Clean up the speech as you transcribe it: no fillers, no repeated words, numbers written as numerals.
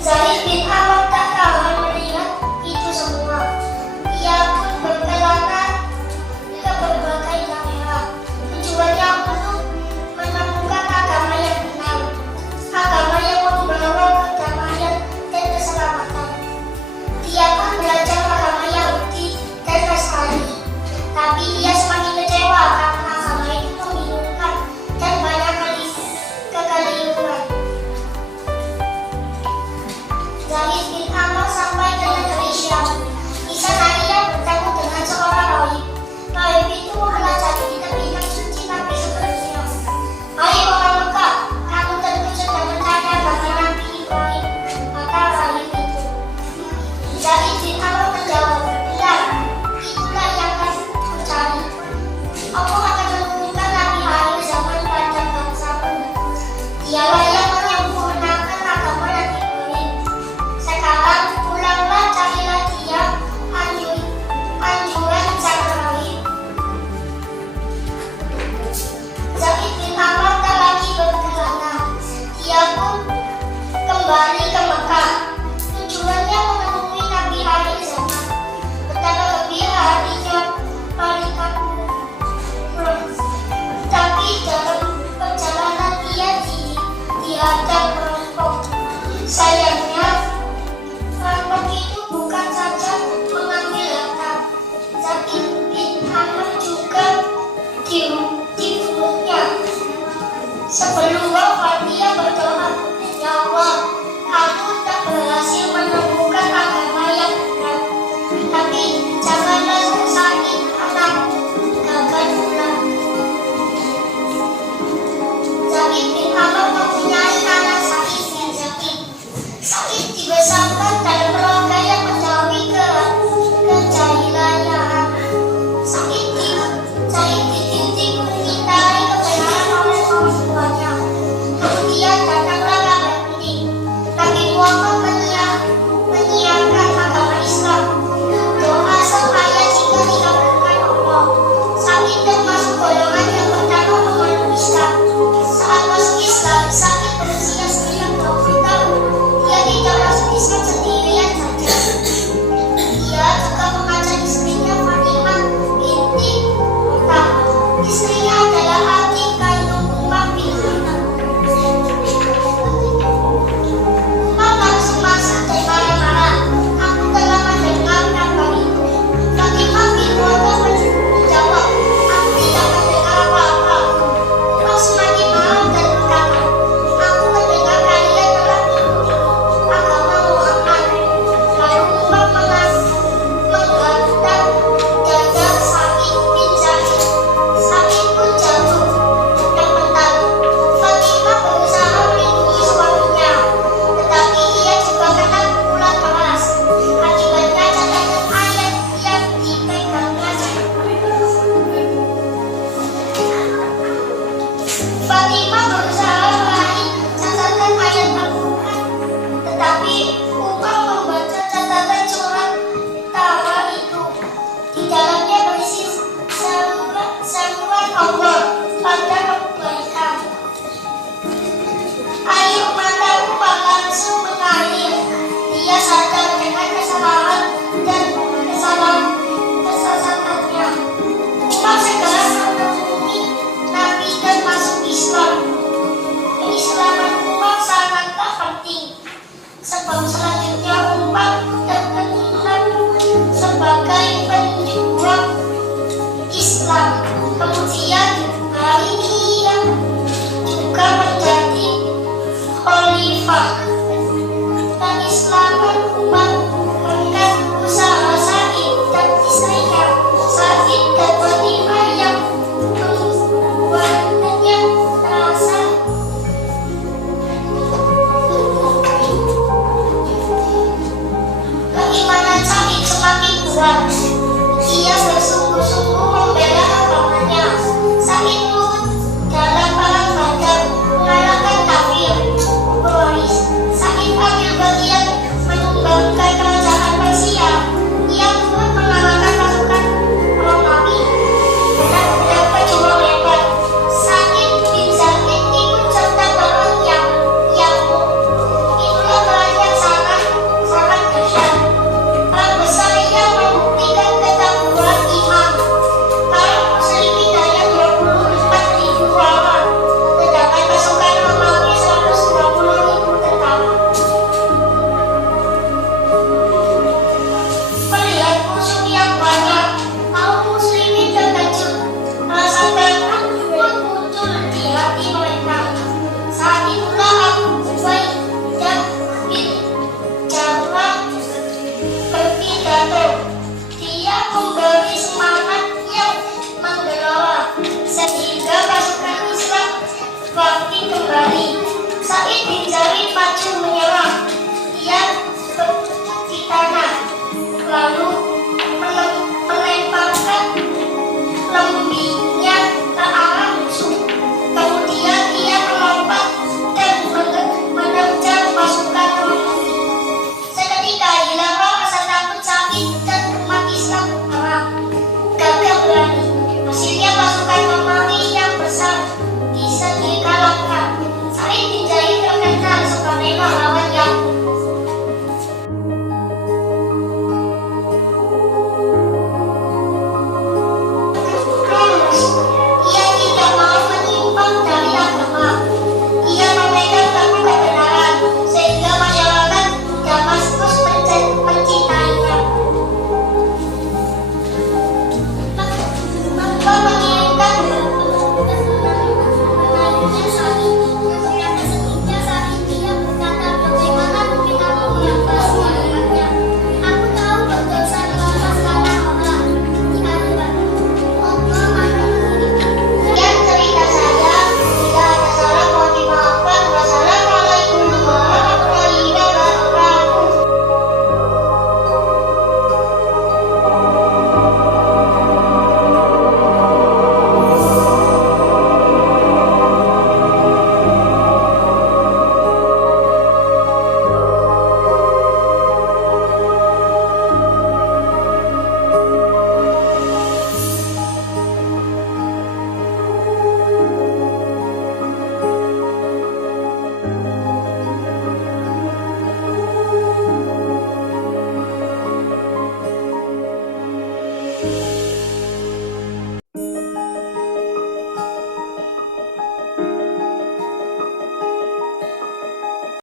Zaid bin Amr tak tahan melihat itu semua. Ia pun berkelana ke berbagai daerah. Tujuannya untuk menemukan agama yang benar, agama yang membawa kedamaian dan keselamatan. Dia pun belajar agama Yahudi dan Nasrani, tapi dia semakin kecewa karena agama itu membingungkan dan banyak kekeliruan. Zaid bin Amr sampai ke negeri Syam. Di sana ia bertemu dengan seorang rahib. Rahib itu mempelajari kitab-kitab suci Nabi sebelumnya. "Hai orang Mekah, kamu tentu sudah mencari agama Nabi Ibrahim," kata rahib itu. Zaid bin Amr menjawab, "Benar, itulah yang kami cari. Allah akan menurunkan Nabi akhir zaman pada bangsamu. Dialah yang menyempurnakan agama Nabi Ibrahim. Sekarang pulanglah, carilah dia," anjuran sang rahib. Zaid bin Amr tak lagi berkelana. Dia pun kembali ke Mekah. Tujuannya menemui Nabi akhir zaman. Betapa gembira hatinya malaikat. Tapi dalam perjalanan dia dihadang perampok. Sayangnya, perampok itu bukan saja mengambil harta, Zaid bin Amr juga dibunuhnya. Sebelum wafat dia berdoa, "Ya Allah, aku tak berhasil menemukan agama yang benar, tapi janganlah sekali anakku gagal pula." Zaid bin Amr mempunyai anak Sa'id bin Zaid. Sa'id dibesarkan dalam